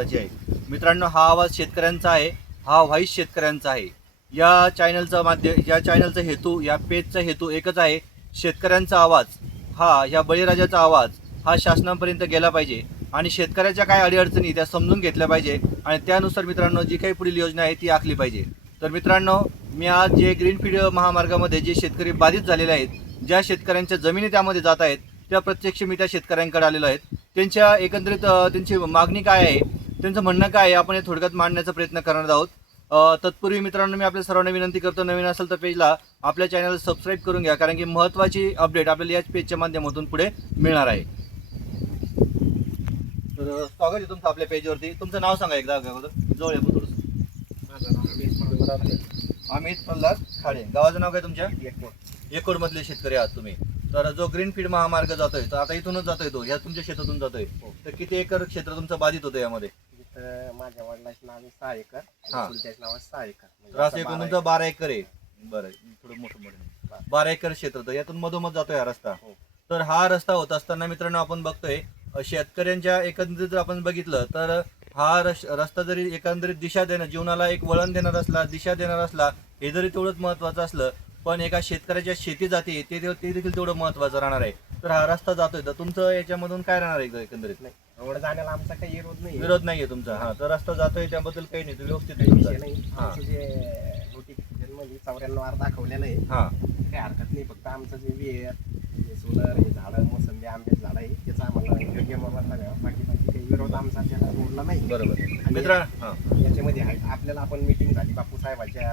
महत्त्वाची आहे. मित्रांनो, हा आवाज शेतकऱ्यांचा आहे, हा व्हॉइस शेतकऱ्यांचा आहे. या चॅनलचा हेतू, या पेजचा हेतू एकच आहे. शेतकऱ्यांचा आवाज हा, या बळीराजाचा आवाज हा शासनापर्यंत गेला पाहिजे आणि शेतकऱ्याच्या काय अडीअडचणी त्या समजून घेतल्या पाहिजे आणि त्यानुसार मित्रांनो जी काही पुढील योजना आहे ती आखली पाहिजे. तर मित्रांनो, मी आज जे ग्रीनफील्ड महामार्गामध्ये जे शेतकरी बाधित झालेले आहेत, ज्या शेतकऱ्यांच्या जमिनी त्यामध्ये जात आहेत, त्या प्रत्यक्ष मी त्या शेतकऱ्यांकडे आलेलो आहेत. त्यांच्या एकंदरीत त्यांची मागणी काय आहे, त्यांचं म्हणणं काय आहे, आपण हे थोडक्यात मांडण्याचा प्रयत्न करणार आहोत. तत्पूर्वी मित्रांनो, मी आपल्या सर्वांना विनंती करतो, नवीन असेल तर पेजला, आपल्या चॅनलला सबस्क्राईब करून घ्या, कारण की महत्त्वाची अपडेट आपल्याला याच पेजच्या माध्यमातून पुढे मिळणार आहे. तर स्वागत आहे तुमचं आपल्या पेजवरती. तुमचं नाव सांगा एकदा अगोदर, जवळ आहे थोडंसं. अमित प्रल्हाद खाडे. गावाचं नाव काय तुमच्या? एकोडमधले शेतकरी आहात तुम्ही. तर जो ग्रीनफील्ड महामार्ग जातोय, तर आता इथूनच जातोय तो, ह्या तुमच्या शेतातून जातोय, तर किती एकर क्षेत्र तुमचं बाधित होतं यामध्ये? माझ्या वडिलांच्या नावे 6 एकर, हा. चुलत्याच्या नावात 6 एकर. म्हणजे रास असं एकूण 12 तुमचं 12 एकर आहे. बरं, थोडं मोठं 12 एकर क्षेत्र, तर यातून मधोमध जातोय हा रस्ता. हो. तर हा रस्ता होत असताना मित्रांनो, आपण बघतोय शेतकऱ्यांच्या एकंदरीत जर आपण बघितलं तर हा रस्ता जरी एकंदरीत दिशा देणं, जीवनाला एक वळण देणार असला, दिशा देणार असला, हे जरी तेवढंच महत्त्वाचं असलं, पण एका शेतकऱ्याच्या शेती जाती ते देखील तेवढं महत्त्वाचं राहणार आहे. तर हा रस्ता जातोय, तर तुमचं याच्यामधून काय राहणार आहे एकंदरीत? नाही, रोड जाण्याला आमचा काही विरोध नाही. विरोध नाहीये तुमचा. हा, तर रस्ता जातोय त्याबद्दल काही नाही, व्यवस्थित आहे विषय तुमचा. नाही. हा. आमचं जे नोटिफिकेशन मध्ये 94 दाखवलेलं आहे, हा, काही हरकत नाही. फक्त आमचं जे विहीर, जे सोलर, हे झाडं, मोसंबी, आंब्याचं झाड आहे, त्याचा आम्हाला योग्य मोबदला द्यावा. बाकी काही विरोध आमचा त्याला रोडला नाही. बरोबर आणि मित्रा. हा, याच्यामध्ये आपल्याला आपण मीटिंग झाली बापू साहेबांच्या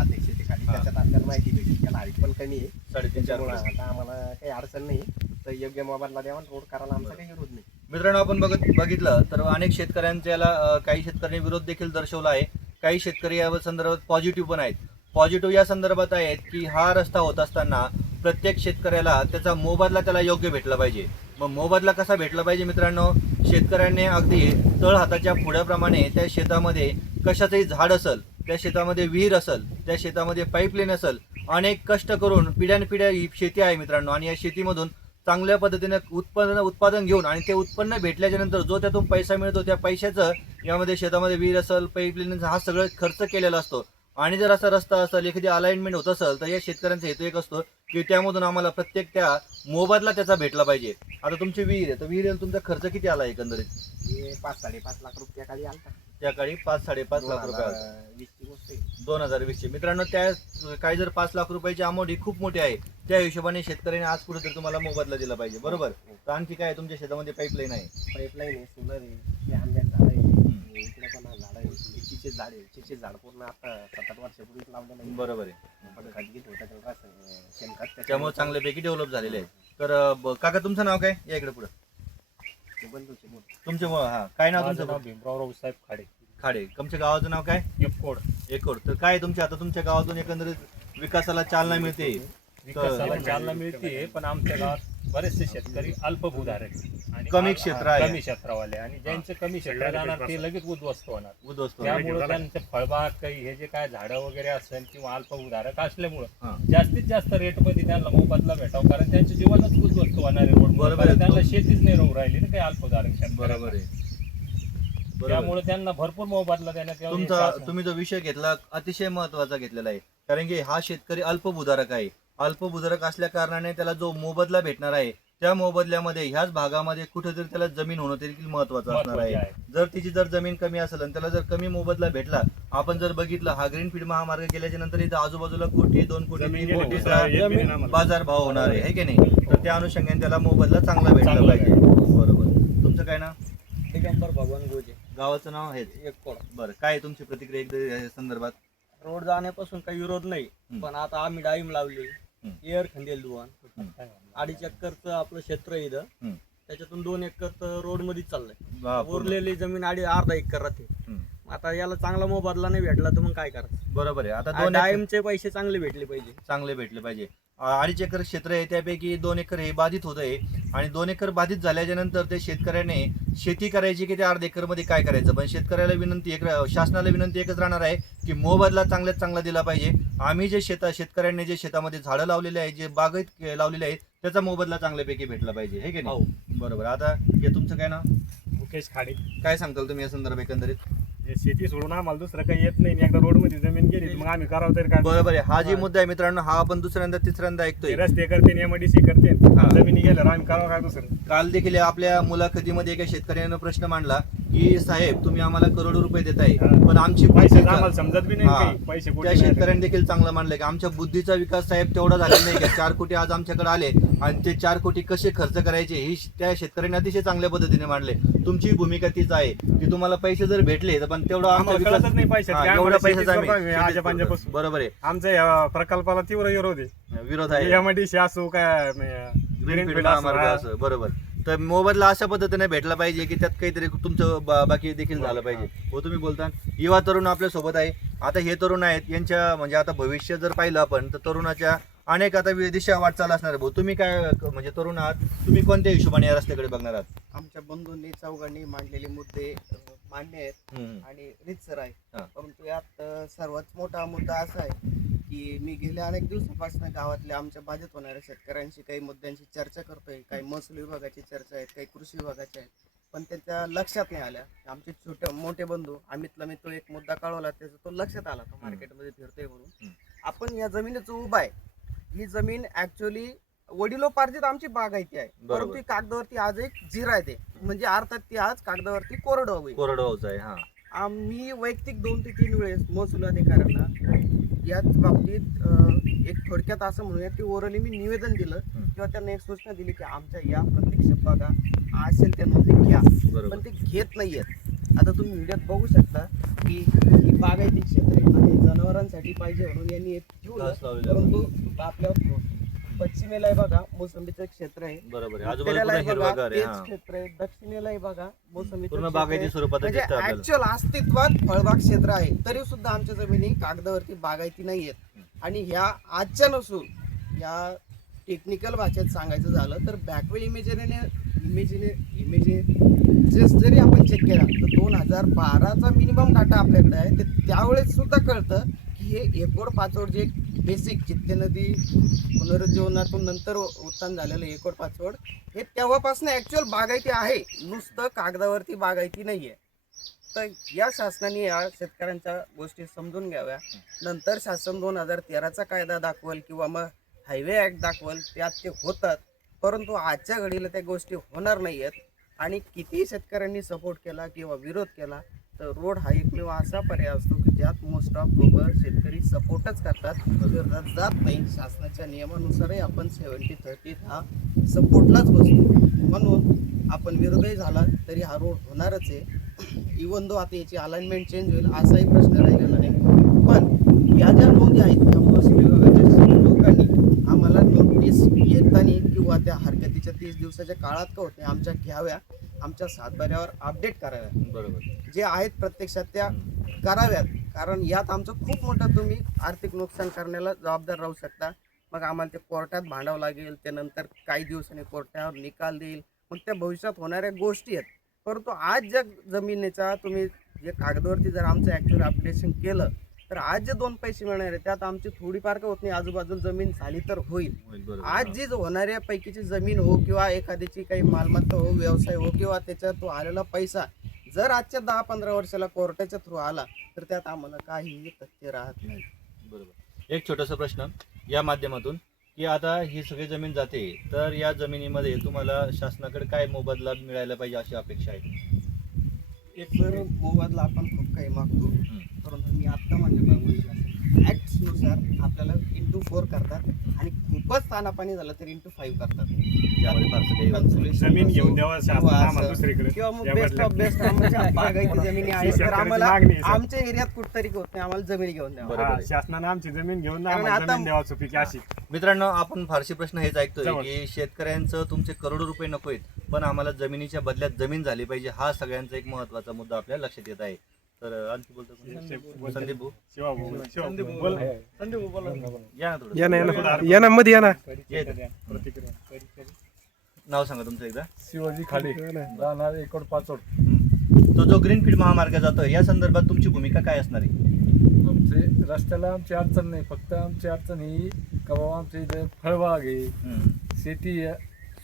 अध्यक्षतेखाली, त्याच्यात आपल्याला माहिती भेटली त्याला हाईट पण कमी आहे. 3.5-4 त्यामुळे आता आम्हाला काही अडचण नाही. तर योग्य मोबदला द्यावा, रोड करायला आमचा काही विरोध नाही. मित्रांनो, आपण बघितलं तर अनेक शेतकऱ्यांचा याला काही शेतकऱ्यांनी विरोध देखील दर्शवला आहे. काही शेतकरी या संदर्भात पॉझिटिव्ह पण आहेत. पॉझिटिव्ह या संदर्भात आहेत की हा रस्ता होत असताना प्रत्येक शेतकऱ्याला त्याचा मोबदला त्याला योग्य भेटला पाहिजे. मग मोबदला कसा भेटला पाहिजे मित्रांनो? शेतकऱ्यांनी अगदी तळ हाताच्या पुढ्याप्रमाणे त्या शेतामध्ये कशाचंही झाड असेल, त्या शेतामध्ये विहीर असेल, त्या शेतामध्ये पाईपलाईन असेल, अनेक कष्ट करून पिढ्यानपिढ्या ही शेती आहे मित्रांनो. आणि या शेतीमधून चांगल्या पद्धतीने उत्पादन घेऊन आणि ते उत्पन्न भेटल्याच्या नंतर जो त्यातून पैसा मिळतो, त्या पैशाचं यामध्ये शेतामध्ये विहीर असेल, पाईपलाईन, हा सगळं खर्च केलेला असतो. आणि जर असा रस्ता असेल, एखादी अलाइनमेंट होत असेल, तर या शेतकऱ्यांचा हेतू एक असतो की त्यामधून आम्हाला प्रत्येक त्या मोबदला त्याचा भेटला पाहिजे. आता तुमची विहीर आहे, तर विहिरीला तुमचा खर्च किती आला एकंदरीत? हे 5-5.5 लाख रुपया खाली आलता. त्या काळी 5-5.5 लाख रुपये आला. 2020ची गोष्ट आहे. 2020 मित्रांनो, त्या काही जर 5 लाख रुपयाची अमाऊंट ही खूप मोठी आहे. त्या हिशोबाने शेतकऱ्याने आज पुढे तर तुम्हाला मोबदला दिला पाहिजे, बरोबर? तर आणखी काय तुमच्या शेतामध्ये पाईपलाईन आहे? पाईपलाईन आहे, सोलर आहे, ते आंब्याचं झाड आहे, इकडे पण झाड आहे, चिचेचे झाड आहे. चिचेचे झाड पूर्ण आता 7-8 वर्षापूर्वीच लावलेलं आहे. बरोबर आहे. पण खाजगी होता तेवढा शेणखत त्यामुळे चांगल्यापैकी डेव्हलप झालेले आहे. तर काका, तुमचं नाव काय? या इकडे पुढे. बंधूचे मोठे तुमचे हा, काय नाव माझं तुमचं? नाव भीमराव रावसाहेब खाडे, खाडे. तुमच्या गावाचं नाव काय? एकोड. एकोड. तर काय तुमच्या आता तुमच्या गावातून एकंदरीत विकासाला चालना मिळते? विकासाला चालना मिळते, पण आमच्या गावात बरेचसे शेतकरी अल्पभूधारक आणि कमी क्षेत्र आहे. कमी क्षेत्रावाले, आणि ज्यांचे कमी क्षेत्र जाणार ते लगेच उद्ध्वस्त होणार. उद्ध्वस्त. त्यामुळे त्यांचे फळबाग, काही हे जे काय झाडं वगैरे असेल किंवा अल्पभूधारक हा. असल्यामुळं जास्तीत जास्त रेट मध्ये त्यांना मोबदला भेटावा, कारण त्यांचे जीवनच उद्ध्वस्त होणार आहे रोड. बरोबर आहे. त्यांना शेतीच नाही राहू राहिली ना काही अल्पभूधारक शेतकऱ्यांना. बरोबर आहे. त्यामुळे त्यांना भरपूर मोबदला देण्यात यावा. तुमचा तुम्ही जो विषय घेतला अतिशय महत्वाचा घेतलेला आहे, कारण की हा शेतकरी अल्पभूधारक आहे. अल्पभूधारक असल्या कारणाने त्याला जो मोबदला भेटणार आहे, त्या मोबदल्यामध्ये ह्याच भागामध्ये कुठेतरी त्याला जमीन होणं देखील महत्वाचं असणार आहे. जर तिची जर जमीन कमी असेल आणि त्याला जर कमी मोबदला भेटला, आपण जर बघितलं हा ग्रीनफील्ड महामार्ग केल्याच्या नंतर इथं आजूबाजूला कोटी, 2 कोटी, 3 कोटीचा बाजार भाव होणार आहे, की नाही? तर त्या अनुषंगाने त्याला मोबदला चांगला भेटला पाहिजे. बरोबर. तुमचं काय नाव? दिगंबर भगवान गोजे, गावाचं नाव आहे? एककोड. बरं, काय तुमची प्रतिक्रिया एकदा या संदर्भात? रोड जाण्यापासून काही विरोध नाही, पण आता आम्ही डाळिंब लावली, एअर खंदेल दुवान, 2.5 एकरचं आपलं क्षेत्र आहे इथं, त्याच्यातून 2 एकर तर रोड मध्येच चाललंय. उरलेली जमीन अर्धा एकर राहते. आता याला चांगला मोबदला नाही भेटला तर मग काय करायचं? बरोबर आहे. आता 2 डाळिंबचे पैसे चांगले भेटले पाहिजे. चांगले भेटले पाहिजे. 2.5 एकर क्षेत्र आहे, त्यापैकी 2 एकर हे बाधित होत आहे, आणि 2 एकर बाधित झाल्याच्या नंतर ते शेतकऱ्याने शेती करायची की त्या अर्ध्या एकर मध्ये काय करायचं? पण शेतकऱ्याला विनंती, शासनाला विनंती एकच राहणार आहे की मोबदला चांगल्यात चांगला दिला पाहिजे. आम्ही जे शेतकऱ्यांनी जे शेतामध्ये झाडं लावलेले आहेत, जे बागायत लावलेले आहेत, त्याचा मोबदला चांगल्यापैकी भेटला पाहिजे, हे की नाही? बरोबर. आता हे तुमचं काय नाव? मुकेश खाडे. काय सांगताल तुम्ही या संदर्भात एकंदरीत? हे शेती सोडून आम्हाला दुसरं काही येत नाही. एकदा रोड मध्ये जमीन गेली तर मग आम्ही करावं तरी काय. बरोबर आहे. हा जे मुद्दा आहे मित्रांनो, हा आपण दुसऱ्यांदा तिसऱ्यांदा ऐकतोय. ते रस्ते करते एमआयडीसी करते, हा. जमिनी गेल्यावर आम्ही करावं काय दुसरं. काल देखील आपल्या मुलाखतीमध्ये एका शेतकऱ्यानं प्रश्न मांडला की साहेब तुम्ही आम्हाला करोडो रुपये देताय, हा. पण आमची पैसे बुद्धीचा- आम्हाला समजत बी नाही हा. काही. पैसे त्या कुठे नाही. शेतकऱ्यांनी देखील चांगलं मांडलंय की आमच्या बुद्धीचा विकास साहेब तेवढा झालेला नाही का 4 कोटी आज आमच्याकडे आले आणि ते 4 कोटी कसे खर्च करायचे ही त्या शेतकऱ्यांनी अतिशय चांगल्या पद्धतीने मांडले. तुमची भूमिका तीच आहे की तुम्हाला पैसे जर भेटले तर पण तेवढा आमचा आम्हाला विकास कळतच नाही पैशात. हा, काय एवढा आम्हाला पैशाचा शेतीच आम्ही करतो आम्ही शेतीच आजोबांच्यापासून. करतो. बरोबर आहे. आमच्या या प्रकल्पाला तीव्र विरोध आहे. विरोध आहे. एमआयडीसी असो काय ग्रीनफील्ड महामार्ग असं. बरोबर. तर मोबदला अशा पद्धतीने भेटला पाहिजे की त्यात काहीतरी तुमचं बाकी देखील झालं पाहिजे. हो तुम्ही बोलता. युवा तरुण आपल्या सोबत आहे. आता हे तरुण आहेत, यांच्या म्हणजे आता भविष्य जर पाहिलं आपण तर तरुणाच्या अनेक आता दिशा वाटचाल असणार आहे. भाऊ तुम्ही काय म्हणजे तरुण आहात, तुम्ही कोणत्या हिशोबाने या रस्त्याकडे बघणार आहात? आमच्या बंधूंनी चौघांनी मांडलेले मुद्दे मान्य आहेत आणि रीतसर आहे. हा. परंतु यात सर्वात मोठा मुद्दा असा आहे की मी गेल्या अनेक दिवसापासून गावातल्या आमच्या बाधित होणाऱ्या शेतकऱ्यांशी काही मुद्द्यांची चर्चा करतोय. काही महसूल विभागाची चर्चा आहेत, काही कृषी विभागाच्या आहेत, पण त्याच्या लक्षात नाही आल्या. आमचे छोटे मोठे बंधू अमितला मी तो एक मुद्दा कळवला, त्याचा तो लक्षात आला, तो मार्केटमध्ये फिरतोय म्हणून. आपण या जमिनीचं उभा आहे, ही जमीन ऍक्च्युअली वडिलोपार्जित आमची बागायती आहे, बरोबर. परंतु ही कागदावरती आज एक जिरा आहे. ते म्हणजे अर्थात ती आज कागदावरती कोरडवाहू होईल. कोरडवाहूच आहे. हा. आम्ही वैयक्तिक 2 ते 3 वेळेस महसूल अधिकाऱ्यांना याच बाबतीत एक थोडक्यात असं म्हणूया की ओरली मी निवेदन दिलं किंवा त्यांना एक सूचना दिली की आमच्या या प्रत्यक्ष बागा असेल त्या नोंदी घ्या, बरोबर. पण ते घेत नाहीयेत. आता तुम्ही व्हिडिओत बघू शकता की ही बागायती क्षेत्र आहे आणि जनावरांसाठी पाहिजे म्हणून यांनी एक ठेवलं, घास लावलेला आहे. परंतु आपल्या पश्चिमेला आहे बघा मोसंबीचं क्षेत्र आहे, बरोबर आहे. उत्तरेला आजूबाजूला आहे बघा हिरवागार आहे. तेच हा. क्षेत्र आहे, दक्षिणेला आहे बघा मोसंबीचं पूर्ण क्षेत्र बागायती आहे. स्वरूपात म्हणजे दिसतं आपल्याला. ऍक्च्युअल अस्तित्वात फळबाग क्षेत्र आहे, तरी सुद्धा आमच्या जमिनी कागदावरती बागायती नाहीयेत. आणि ह्या आजच्या नसून या टेक्निकल भाषेत सांगायचं झालं तर बॅकवे इमेजेस जरी आपण चेक केला तर 2012चा मिनिमम डाटा आपल्याकडे आहे. तर त्यावेळेस सुद्धा कळतं की हे एकोड पाचोड जे बेसिक चित्ते नदी पुनरुज्जीवनातून नंतर उत्थान झालेलं एकोड पाचोड हे तेव्हापासून ऍक्च्युअल बागायती आहे, नुसतं कागदावरती बागायती नाहीये. तर या शासनाने या शेतकऱ्यांच्या गोष्टी समजून घ्याव्या. नंतर शासन 2013चा कायदा दाखवल किंवा मग हायवे ऍक्ट दाखवल, त्यात ते होतात, परंतु आजच्या घडीला त्या गोष्टी होणार नाही आहेत. आणि कितीही शेतकऱ्यांनी सपोर्ट केला किंवा विरोध केला तर रोड हा एकमेव असा पर्याय असतो की ज्यात मोस्ट ऑफ लोक शेतकरी सपोर्टच करतात, विरोधात जात नाही. शासनाच्या नियमानुसारही आपण 70-30 हा सपोर्टलाच बसतो. म्हणून आपण विरोधही झाला तरी हा रोड होणारच आहे. इवन दो आता याची अलाइनमेंट चेंज होईल असाही प्रश्न राहिलेला नाही. पण या ज्या नोंदी आहेत त्या महसूल विभागाच्या लोकांनी आम्हाला नोटीस येताना किंवा त्या हरकतीच्या 30 दिवसाच्या काळात का होत नाही आमच्या घ्याव्या, आमच्या सातबाऱ्यावर अपडेट कराव्या, बरोबर. जे आहेत प्रत्यक्षात त्या कराव्यात. कारण यात आमचं खूप मोठं तुम्ही आर्थिक नुकसान करण्याला जबाबदार राहू शकता. मग आम्हाला ते कोर्टात भांडावं लागेल, त्यानंतर काही दिवसांनी कोर्टावर निकाल देईल, मग त्या भविष्यात होणाऱ्या गोष्टी आहेत. परंतु आज ज्या जमिनीचा तुम्ही जे कागदावरती जर आमचं ॲक्च्युअल अपडेशन केलं तर आज जे 2 पैसे मिळणार आहे त्यात आमची थोडीफार का होत नाही, आजूबाजूला जमीन झाली तर होईल. बरोबर. आज जी होणाऱ्या पैकीची जमीन हो किंवा एखाद्याची काही मालमत्ता हो, व्यवसाय हो किंवा त्याच्यात तो आलेला पैसा जर आजच्या 10-15 वर्षाला कोर्टाच्या थ्रू आला तर त्यात आम्हाला काहीही तथ्य राहत नाही. बरोबर. एक छोटासा प्रश्न या माध्यमातून की आता ही सगळी जमीन जाते तर या जमिनीमध्ये तुम्हाला शासनाकडे काय मोबदला मिळायला पाहिजे अशी अपेक्षा आहे? एक तर मोबदला आपण खूप काही मागतो, परंतु मी आत्ता म्हणजे ऍक्ट्सनुसार आपल्याला into 4 करतात आणि खूपच तानापाणी झालं तर into 5 करतात. त्यामध्ये फारसं काही होत नाही. Consolation जमीन घेऊन असो द्यावा किंवा शासनाला आम्हाला असं. दुसरीकडे. किंवा मग या बेस्ट बदल्यात. ऑफ बेस्ट आमच्या बागायती जमिनी आहेत तर शेतकऱ्याची आम्हाला मागणी आहे, सर. आमच्या एरियात कुठतरी होत नाही, आम्हाला जमिनी घेऊन द्यावा. बरोबर हा, आहे. शासनाने आमची जमीन घेऊन कारण आम्हाला आता- जमीन द्यावा चुकीची अशी. मित्रांनो आपण फारसे प्रश्न हेच ऐकतोय जवळ. की शेतकऱ्यांचं तुमचे करोडो रुपये नको आहेत पण आम्हाला जमिनीच्या बदल्यात जमीन झाली पाहिजे, हा सगळ्यांचा एक महत्वाचा मुद्दा आपल्या लक्षात येत आहे. तर आणखी बोलतो कोणी? संदीप भाऊ शिवाभाऊ, बोल. संदीप बोला. या ना थोडं. या ना मध्ये या ना. प्रतिक्रिया. नाव सांगा तुमचं एकदा. शिवाजी खाडे राहणार एकोड पाचोड. तो जो ग्रीनफील्ड महामार्ग जातोय या संदर्भात तुमची भूमिका काय असणार आहे? आमचे रस्त्याला आमची अडचण नाही, फक्त आमची अडचण ही का बाबा आमच्या इथे फळबाग आहे, शेती आहे,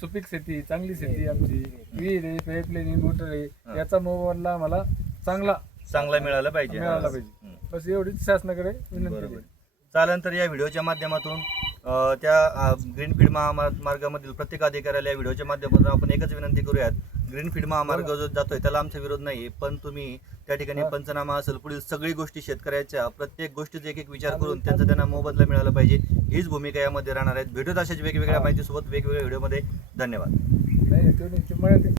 सुपीक शेती चांगली शेती आमची विहीर आहे पाईपलाईन मोटर आहे याचा मोबदला आम्हाला चांगला मिळाला पाहिजे. मिळाला पाहिजे बस एवढीच शासनाकडे विनंती बरोबर. आहे. चालेल, या व्हिडिओच्या माध्यमातून त्या ग्रीनफील्ड महामार्गामधील प्रत्येक अधिकाऱ्याला या व्हिडिओच्या माध्यमातून आपण एकच विनंती करूयात. ग्रीनफील्ड महामार्ग जो जातोय त्याला आमचा विरोध नाही, पण तुम्ही त्या ठिकाणी पंचनामा असेल पुढील सगळी गोष्टी शेतकऱ्याच्या प्रत्येक गोष्टीचा एक विचार करून त्यांना मोबदला मिळाला पाहिजे, हीच भूमिका यामध्ये राहणार आहे. भेटूत अशाच वेगवेगळ्या माहितीसोबत वेगवेगळ्या व्हिडिओमध्ये. धन्यवाद. नाही, ते नाही, ते मळ्यात आहे.